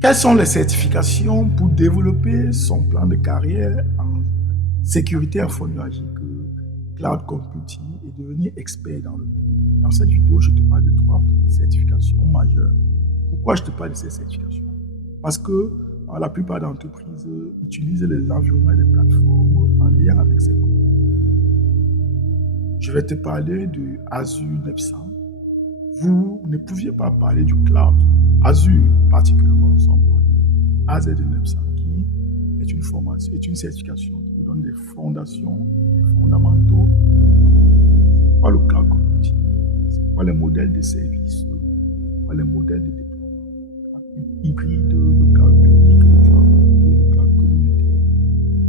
Quelles sont les certifications pour développer son plan de carrière en sécurité informatique, cloud computing et devenir expert dans le domaine? Dans cette vidéo, je te parle de 3 certifications majeures. Pourquoi je te parle de ces certifications? Parce que la plupart d'entreprises utilisent les environnements et les plateformes en lien avec ces cours. Je vais te parler de Azure 900. Vous ne pouviez pas parler du cloud. Azure, particulièrement, sans parler. AZ900, qui est une formation, est une certification qui vous donne des fondations, des fondamentaux. C'est quoi le cloud computing? C'est quoi les modèles de services? C'est quoi les modèles de déploiement? Hybride, le cloud public, le cloud privé, le cloud communautaire,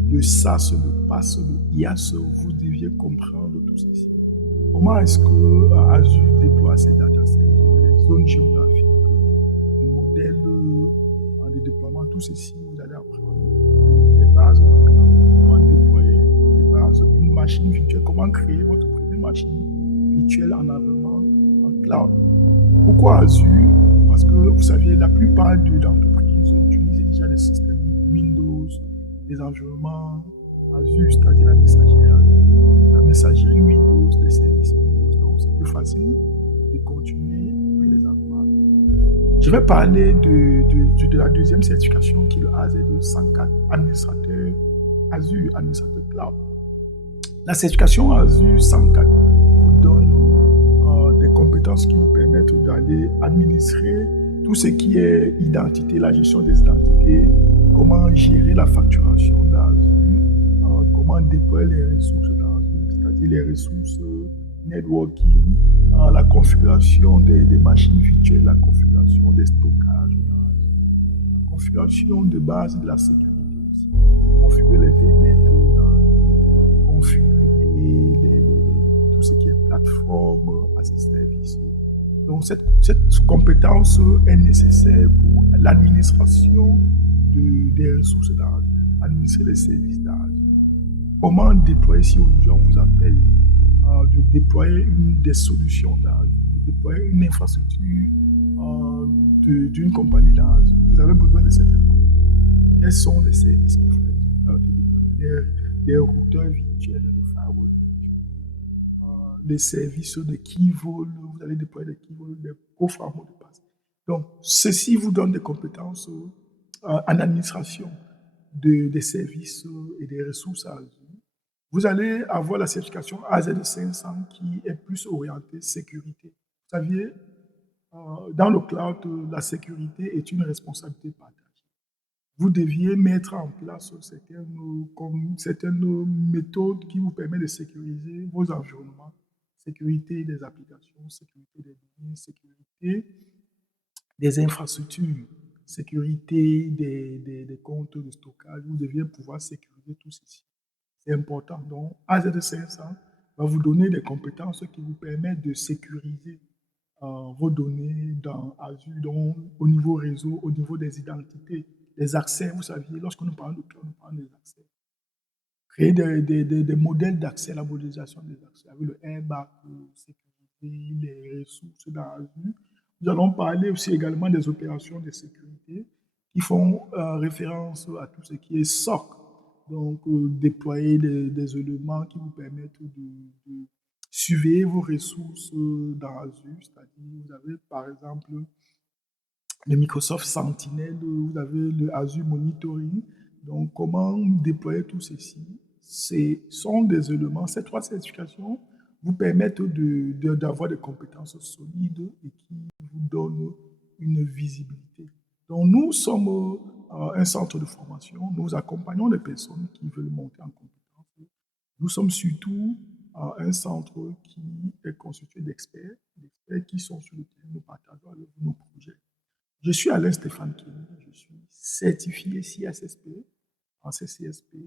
le SaaS, le PaaS, le IaaS. Vous deviez comprendre tout ceci. Comment est-ce que Azure déploie ses data centers, les zones géographiques, les modèles de déploiement, tout ceci, vous allez apprendre les bases du cloud, comment déployer les bases, une machine virtuelle, comment créer votre première machine virtuelle en environnement en cloud. Pourquoi Azure? Parce que vous savez, la plupart d'entreprises utilisent déjà des systèmes Windows, des environnements Azure, c'est-à-dire la messagerie Azure, la messagerie Windows, les services Windows. Donc, c'est plus facile de continuer avec les environnements. Je vais parler de la deuxième certification qui est le AZ104, administrateur Azure, administrateur cloud. La certification Azure 104 vous donne des compétences qui vous permettent d'aller administrer tout ce qui est identité, la gestion des identités, comment gérer la facturation d'Azure, comment déployer les ressources d'Azure, c'est-à-dire les ressources networking, la configuration des machines virtuelles, la configuration des stockages d'Azure, la configuration de base de la sécurité aussi, configurer les VNet d'Azure, configurer tout ce qui est plateforme à ces services. Donc cette compétence est nécessaire pour l'administration des ressources d'Azure, administrer les services d'Azure. Comment déployer, si aujourd'hui on vous appelle de déployer des solutions d'Azure, de déployer une infrastructure d'une compagnie d'Azure, vous avez besoin de certaines compétences. Quels sont les services qu'il faut déployer? Des routeurs virtuels, des firewalls virtuels, des services de key-vault, vous allez déployer des key-vault, des coffres à mots de passe. Donc, ceci vous donne des compétences en administration des services et des ressources à Azure. Vous allez avoir la certification AZ500 qui est plus orientée sécurité. Vous saviez, dans le cloud, la sécurité est une responsabilité partagée. Vous deviez mettre en place certaines méthodes qui vous permettent de sécuriser vos environnements. Sécurité des applications, sécurité des données, sécurité des infrastructures, sécurité des comptes de stockage. Vous deviez pouvoir sécuriser tout ceci. C'est important. Donc, AZ500 va vous donner des compétences qui vous permettent de sécuriser vos données dans Azure, donc au niveau réseau, au niveau des identités, des accès. Vous saviez, lorsque nous parlons de cloud, nous parlons des accès. Créer des modèles d'accès, la modélisation des accès, avec le airbag, sécuriser les ressources dans Azure. Nous allons parler aussi également des opérations de sécurité qui font référence à tout ce qui est SOC. Donc, déployer des éléments qui vous permettent de surveiller vos ressources dans Azure. C'est-à-dire, vous avez par exemple le Microsoft Sentinel, vous avez le Azure Monitoring. Donc, comment déployer tout ceci? Ce sont des éléments, ces 3 certifications vous permettent d'avoir des compétences solides et qui vous donnent une visibilité. Donc, nous sommes un centre de formation. Nous accompagnons les personnes qui veulent monter en compétences. Nous sommes surtout un centre qui est constitué d'experts qui sont sur le terrain. Nous partageons avec vous nos projets. Je suis Alain Stéphane Kenny, je suis certifié CSSP en CCSP.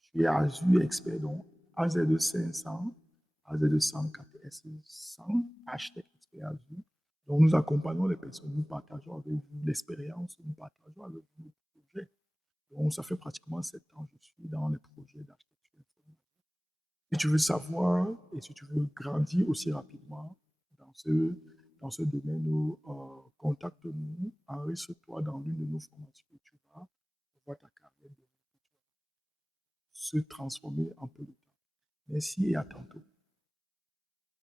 Je suis Azure expert, donc AZ500, AZ104S100, hashtag expert Azure. Donc nous accompagnons les personnes, nous partageons avec vous l'expérience, nous partageons avec vous le projet. Donc ça fait pratiquement 7 ans que je suis dans les projets d'architecture informatique. Si tu veux savoir et si tu veux grandir aussi rapidement dans ce domaine, contacte-nous, enregistre-toi dans l'une de nos formations et tu vas voir ta carrière se transformer en peu de temps. Merci et à tantôt.